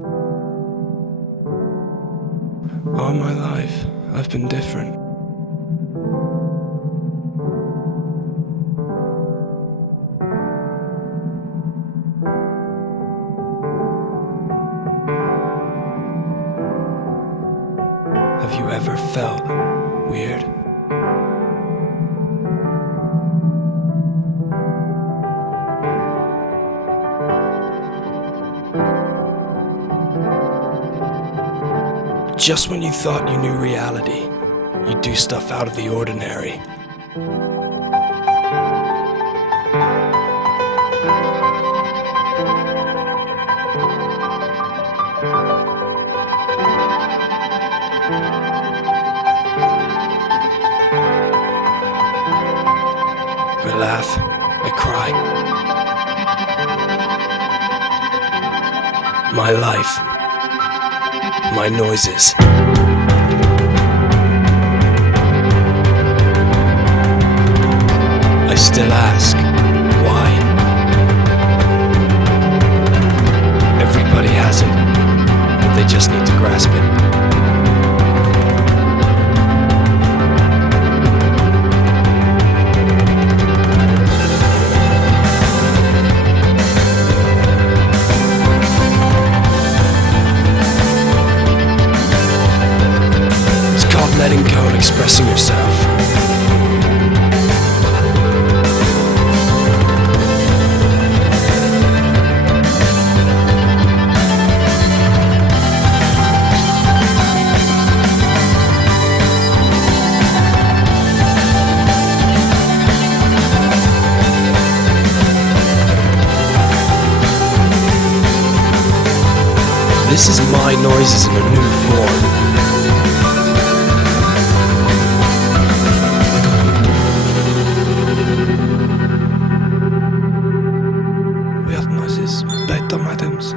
All my life, I've been different. Have you ever felt weird? Just when you thought you knew reality, you do stuff out of the ordinary. I laugh, I cry. My life, my noises. I still ask, why? Everybody has it, but they just need to grasp it. Letting go and expressing yourself. This is my noises in a new form. Weird noises by Tom Adams.